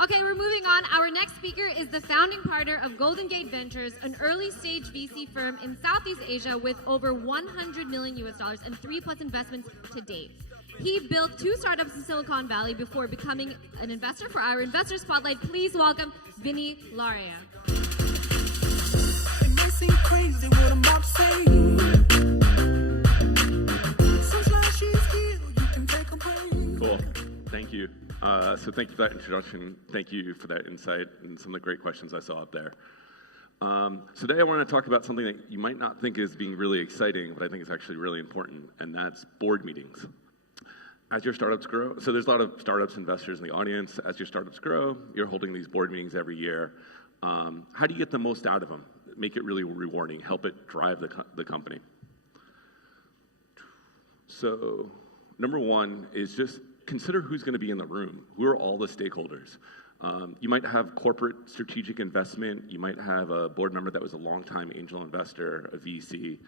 Okay, we're moving on. Our next speaker is the founding partner of Golden Gate Ventures, an early-stage VC firm in Southeast Asia with over $100 million and 3+ investments to date. He built 2 startups in Silicon Valley before becoming an investor. For our Investor Spotlight, please welcome Vinnie Lauria. It might seem crazy what I'm about to say. Sometimes she's here, you can take a break. Cool. Thank you. So thank you for that introduction. Thank you for that insight and some of the great questions I saw up there. So today I want to talk about something that you might not think is being really exciting, but I think is actually really important, and that's board meetings. As your startups grow, so there's a lot of startups investors in the audience. As your startups grow, you're holding these board meetings every year. How do you get the most out of them? Make it really rewarding, help it drive the company. So number one is just consider who's going to be in the room. Who are all the stakeholders? You might have corporate strategic investment. You might have a board member that was a longtime angel investor, a VC.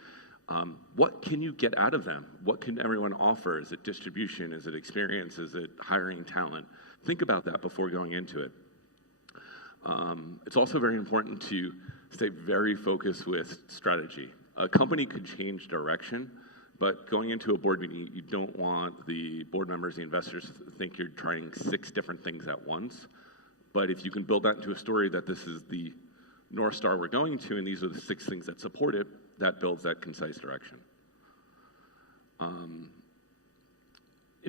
What can you get out of them? What can everyone offer? Is it distribution? Is it experience? Is it hiring talent? Think about that before going into it. It's also very important to stay very focused with strategy. A company could change direction, but going into a board meeting, you don't want the board members, the investors, to think you're trying 6 different things at once. But if you can build that into a story that this is the North Star we're going to, and these are the 6 things that support it, that builds that concise direction. In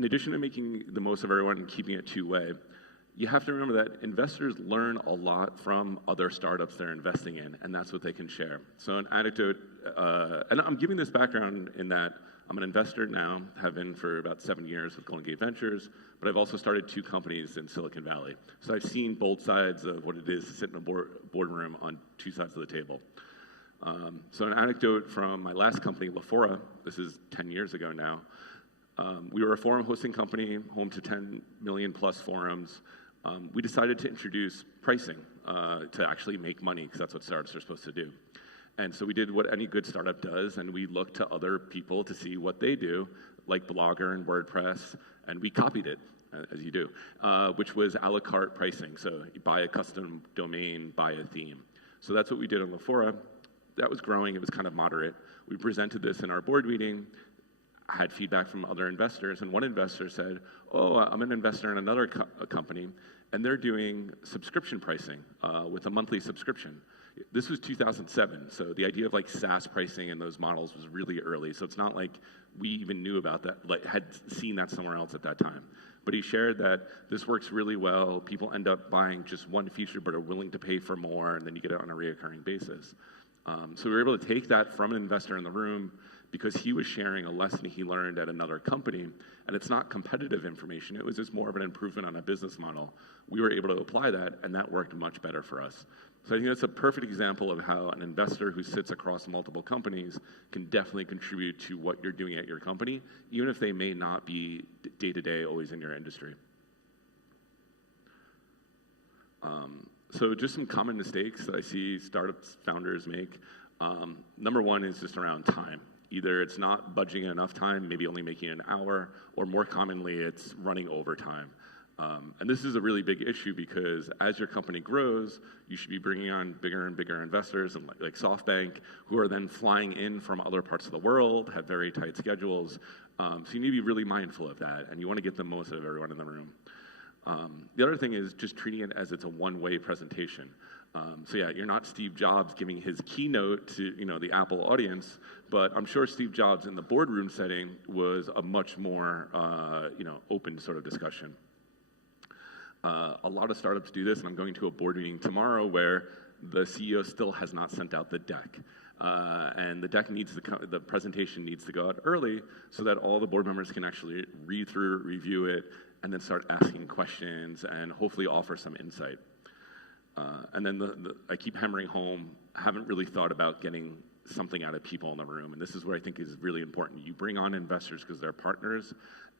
addition to making the most of everyone and keeping it two-way, you have to remember that investors learn a lot from other startups they're investing in, and that's what they can share. So an anecdote, and I'm giving this background in that I'm an investor now, have been for about 7 years with Golden Gate Ventures, but I've also started 2 companies in Silicon Valley. So I've seen both sides of what it is to sit in a boardroom on 2 sides of the table. So an anecdote from my last company, Lauria, this is 10 years ago now. We were a forum hosting company, home to 10 million plus forums. We decided to introduce pricing to actually make money, because that's what startups are supposed to do. And so we did what any good startup does, and we looked to other people to see what they do, like Blogger and WordPress, and we copied it, as you do, which was a la carte pricing. So you buy a custom domain, buy a theme. So that's what we did on Lauria. That was growing. It was kind of moderate. We presented this in our board meeting, had feedback from other investors, and one investor said, oh, I'm an investor in another company, and they're doing subscription pricing with a monthly subscription. This was 2007, so the idea of like SaaS pricing and those models was really early, so it's not like we even knew about that, like had seen that somewhere else at that time. But he shared that this works really well. People end up buying just one feature but are willing to pay for more, and then you get it on a reoccurring basis. So we were able to take that from an investor in the room because he was sharing a lesson he learned at another company, and it's not competitive information. It was just more of an improvement on a business model. We were able to apply that, and that worked much better for us. So I think that's a perfect example of how an investor who sits across multiple companies can definitely contribute to what you're doing at your company, even if they may not be day-to-day always in your industry. So just some common mistakes that I see startups founders make. Number one is just around time. Either it's not budgeting enough time, maybe only making an hour, or more commonly, it's running overtime. And this is a really big issue because as your company grows, you should be bringing on bigger and bigger investors, and like SoftBank, who are then flying in from other parts of the world, have very tight schedules. So you need to be really mindful of that, and you want to get the most out of everyone in the room. The other thing is just treating it as it's a one-way presentation. So yeah, you're not Steve Jobs giving his keynote to the Apple audience, but I'm sure Steve Jobs in the boardroom setting was a much more open sort of discussion. A lot of startups do this, and I'm going to a board meeting tomorrow where the CEO still has not sent out the deck. And the deck the presentation needs to go out early so that all the board members can actually read through, review it, and then start asking questions and hopefully offer some insight. And then I keep hammering home, haven't really thought about getting something out of people in the room. And this is what I think is really important. You bring on investors because they're partners,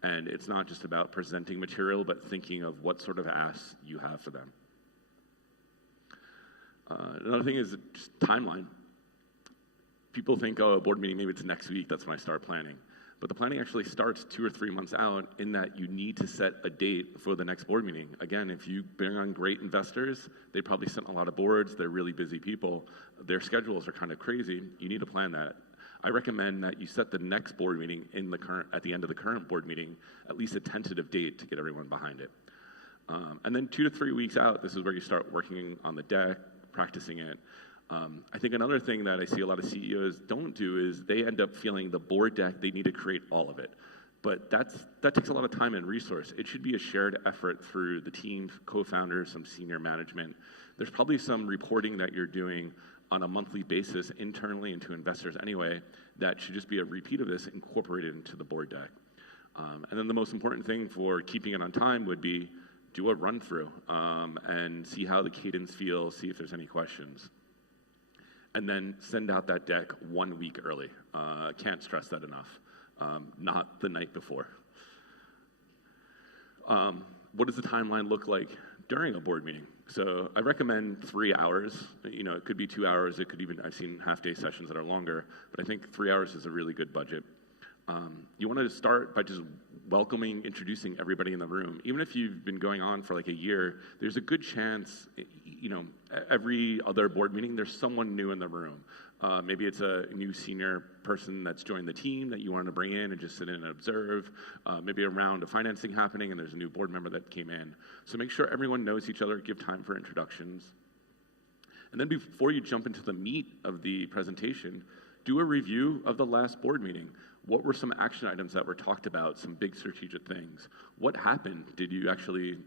and it's not just about presenting material, but thinking of what sort of asks you have for them. Another thing is just timeline. people think, oh, a board meeting, maybe it's next week, that's when I start planning. But the planning actually starts 2 or 3 months out, in that you need to set a date for the next board meeting. Again, if you bring on great investors, they probably sit on a lot of boards, they're really busy people, their schedules are kind of crazy, you need to plan that. I recommend that you set the next board meeting at the end of the current board meeting, at least a tentative date to get everyone behind it. And then 2 to 3 weeks out, this is where you start working on the deck, practicing it. I think another thing that I see a lot of CEOs don't do is they end up feeling the board deck, they need to create all of it. But that takes a lot of time and resource. It should be a shared effort through the team, co-founders, some senior management. There's probably some reporting that you're doing on a monthly basis internally and to investors anyway that should just be a repeat of this incorporated into the board deck. And then the most important thing for keeping it on time would be do a run through and see how the cadence feels, see if there's any questions. And then send out that deck 1 week early. Can't stress that enough. Not the night before. What does the timeline look like during a board meeting? So I recommend 3 hours. You know, it could be 2 hours. It could even, I've seen half-day sessions that are longer, but I think 3 hours is a really good budget. You want to start by just welcoming, introducing everybody in the room. Even if you've been going on for like a year, there's a good chance, you know, every other board meeting, there's someone new in the room. Maybe it's a new senior person that's joined the team that you want to bring in and just sit in and observe. Maybe a round of financing happening and there's a new board member that came in. So make sure everyone knows each other, give time for introductions. And then before you jump into the meat of the presentation, do a review of the last board meeting. What were some action items that were talked about, some big strategic things? What happened? Did you actually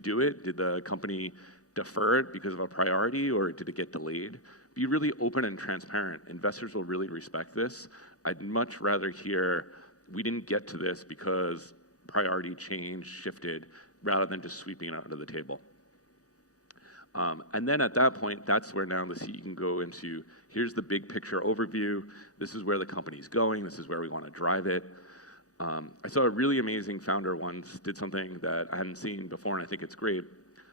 do it? Did the company defer it because of a priority, or did it get delayed? Be really open and transparent. Investors will really respect this. I'd much rather hear, we didn't get to this because priority changed, shifted, rather than just sweeping it out of the table. And then at that point, that's where now the CEO can go into, here's the big picture overview. This is where the company's going. This is where we want to drive it. I saw a really amazing founder once did something that I hadn't seen before, and I think it's great.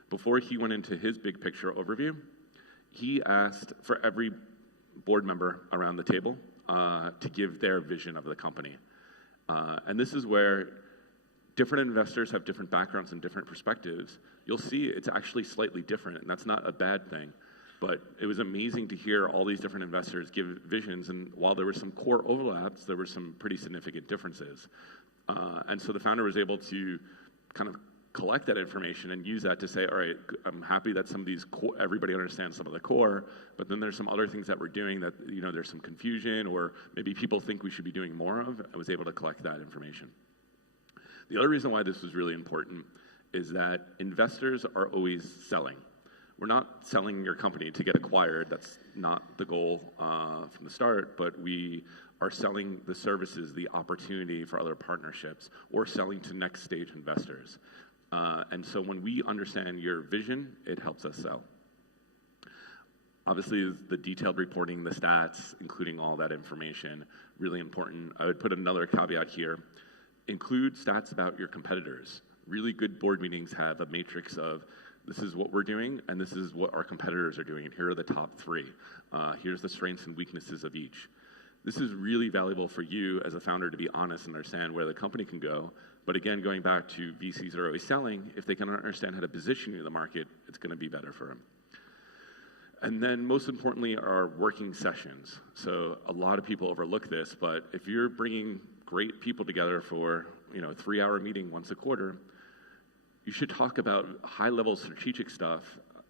Before he went into his big picture overview, he asked for every board member around the table to give their vision of the company. And this is where different investors have different backgrounds and different perspectives. You'll see it's actually slightly different, and that's not a bad thing. But it was amazing to hear all these different investors give visions, and while there were some core overlaps, there were some pretty significant differences. And so the founder was able to kind of collect that information and use that to say, all right, I'm happy that some of these everybody understands some of the core, but then there's some other things that we're doing that, you know, there's some confusion, or maybe people think we should be doing more of. I was able to collect that information. The other reason why this was really important is that investors are always selling. We're not selling your company to get acquired. That's not the goal from the start, but we are selling the services, the opportunity for other partnerships, or selling to next stage investors. And so when we understand your vision, it helps us sell. Obviously, the detailed reporting, the stats, including all that information, really important. I would put another caveat here. Include stats about your competitors. Really good board meetings have a matrix of, this is what we're doing, and this is what our competitors are doing, and here are the top 3. Here's the strengths and weaknesses of each. This is really valuable for you as a founder to be honest and understand where the company can go. But again, going back to VCs that are always selling, if they can understand how to position you in the market, it's going to be better for them. And then most importantly are working sessions. So a lot of people overlook this, but if you're bringing great people together for, you know, a 3-hour meeting once a quarter, you should talk about high-level strategic stuff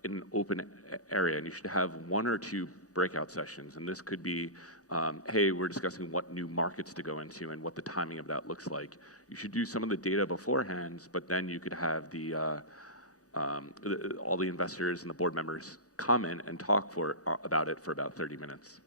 in an open area, and you should have 1 or 2 breakout sessions. And this could be, hey, we're discussing what new markets to go into and what the timing of that looks like. You should do some of the data beforehand, but then you could have all the investors and the board members comment and talk about it for about 30 minutes.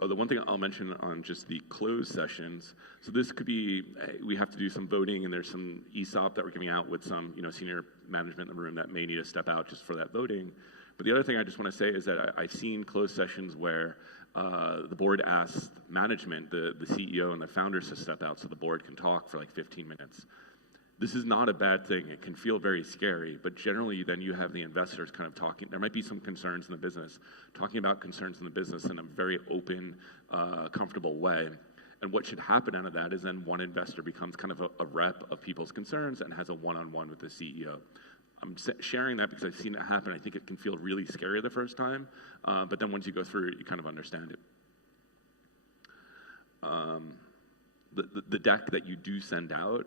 Oh, the one thing I'll mention on just the closed sessions, so this could be, we have to do some voting, and there's some ESOP that we're giving out with some, you know, senior management in the room that may need to step out just for that voting. But the other thing I just want to say is that I've seen closed sessions where the board asks management, the CEO and the founders, to step out so the board can talk for like 15 minutes. This is not a bad thing. It can feel very scary, but generally then you have the investors kind of talking. There might be some concerns in the business, talking about concerns in the business in a very open, comfortable way. And what should happen out of that is then one investor becomes kind of a rep of people's concerns and has a one-on-one with the CEO. I'm sharing that because I've seen it happen. I think it can feel really scary the first time, but then once you go through it, you kind of understand it. The deck that you do send out,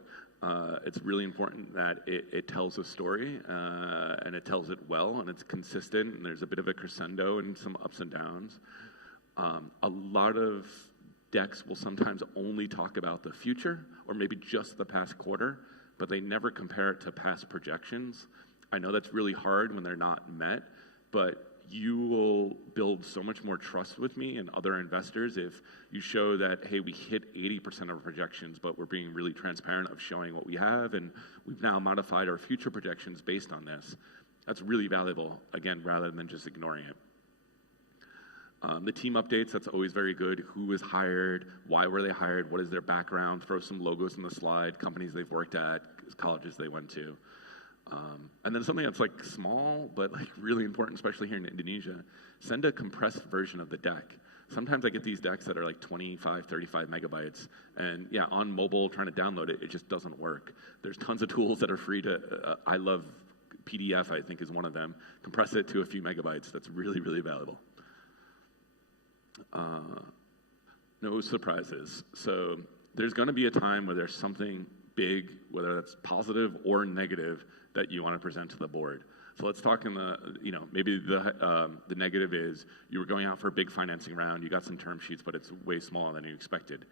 it's really important that it tells a story, and it tells it well, and it's consistent, and there's a bit of a crescendo and some ups and downs. A lot of decks will sometimes only talk about the future, or maybe just the past quarter, but they never compare it to past projections. I know that's really hard when they're not met, but you will build so much more trust with me and other investors if you show that, hey, we hit 80% of our projections, but we're being really transparent of showing what we have, and we've now modified our future projections based on this. That's really valuable, again, rather than just ignoring it. The team updates, that's always very good. Who was hired? Why were they hired? What is their background? Throw some logos in the slide, companies they've worked at, colleges they went to. And then something that's like small, but like really important, especially here in Indonesia, send a compressed version of the deck. Sometimes I get these decks that are like 25, 35 megabytes, and yeah, on mobile, trying to download it, it just doesn't work. There's tons of tools that are free to, I love PDF, I think is one of them. Compress it to a few megabytes. That's really, really valuable. No surprises. So there's going to be a time where there's something big, whether that's positive or negative, that you want to present to the board. So let's talk in the, maybe the negative is you were going out for a big financing round, you got some term sheets, but it's way smaller than you expected.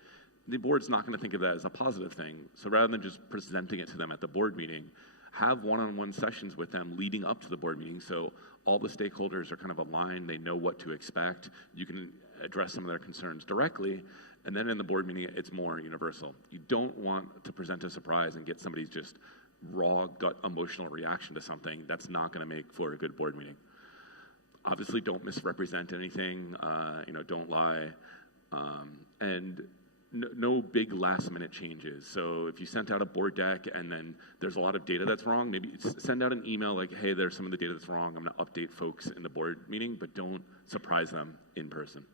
The board's not going to think of that as a positive thing. So rather than just presenting it to them at the board meeting, have one-on-one sessions with them leading up to the board meeting so all the stakeholders are kind of aligned, they know what to expect, you can address some of their concerns directly, and then in the board meeting, it's more universal. You don't want to present a surprise and get somebody's just raw gut emotional reaction to something. That's not going to make for a good board meeting. Obviously, don't misrepresent anything, don't lie, and no big last minute changes. So if you sent out a board deck and then there's a lot of data that's wrong, maybe send out an email like, hey, there's some of the data that's wrong. I'm going to update folks in the board meeting, but don't surprise them in person.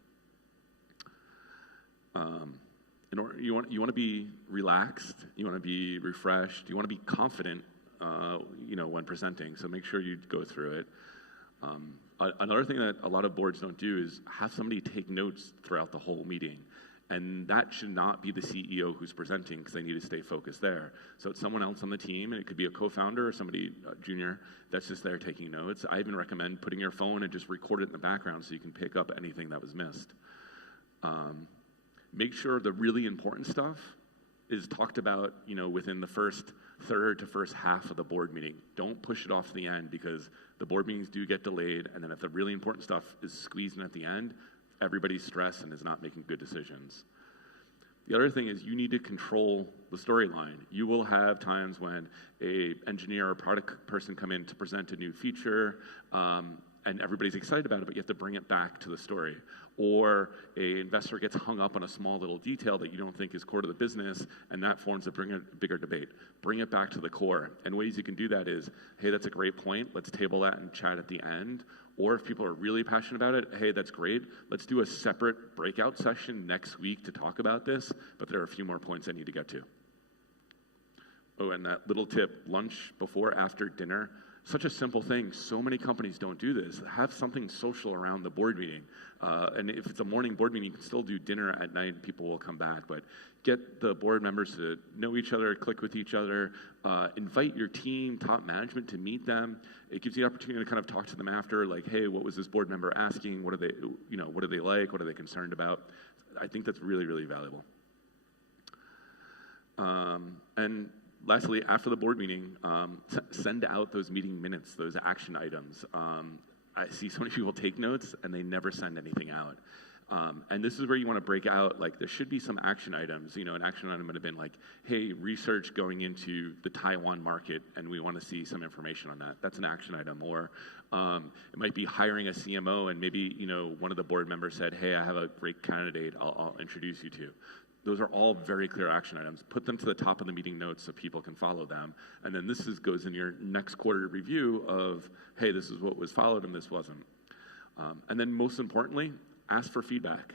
You want to be relaxed, you want to be refreshed, you want to be confident, when presenting. So make sure you go through it. Another thing that a lot of boards don't do is have somebody take notes throughout the whole meeting. And that should not be the CEO who's presenting because they need to stay focused there. So it's someone else on the team, and it could be a co-founder or somebody junior that's just there taking notes. I even recommend putting your phone and just record it in the background so you can pick up anything that was missed. Make sure the really important stuff is talked about, within the first third to first half of the board meeting. Don't push it off to the end because the board meetings do get delayed, and then if the really important stuff is squeezed in at the end, everybody's stressed and is not making good decisions. The other thing is you need to control the storyline. You will have times when an engineer or product person come in to present a new feature, and everybody's excited about it, but you have to bring it back to the story. Or an investor gets hung up on a small little detail that you don't think is core to the business, and that forms a bigger debate. Bring it back to the core. And ways you can do that is, hey, that's a great point. Let's table that and chat at the end. Or if people are really passionate about it, hey, that's great. Let's do a separate breakout session next week to talk about this, but there are a few more points I need to get to. Oh, and that little tip, lunch before, after dinner. Such a simple thing. So many companies don't do this. Have something social around the board meeting. And if it's a morning board meeting, you can still do dinner at night and people will come back. But get the board members to know each other, click with each other, invite your team, top management to meet them. It gives you the opportunity to kind of talk to them after, like, hey, what was this board member asking? What are they, what do they like? What are they concerned about? I think that's really, really valuable. And lastly, after the board meeting, send out those meeting minutes, those action items. I see so many people take notes and they never send anything out. And this is where you want to break out, like there should be some action items. An action item would have been like, hey, research going into the Taiwan market and we want to see some information on that. That's an action item. Or it might be hiring a CMO and maybe, one of the board members said, hey, I have a great candidate I'll introduce you to. Those are all very clear action items. Put them to the top of the meeting notes so people can follow them. And then goes in your next quarter review of, hey, this is what was followed and this wasn't. And then most importantly, ask for feedback.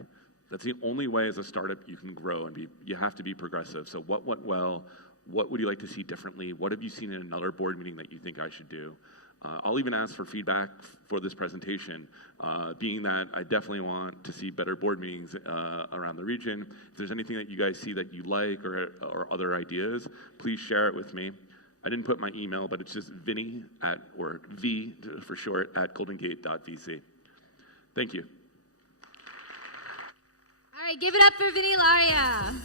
That's the only way as a startup you can grow and you have to be progressive. So what went well? What would you like to see differently? What have you seen in another board meeting that you think I should do? I'll even ask for feedback for this presentation, being that I definitely want to see better board meetings around the region. If there's anything that you guys see that you like or other ideas, please share it with me. I didn't put my email, but it's just Vinnie or V for short, at goldengate.vc. Thank you. All right, give it up for Vinnie Lauria.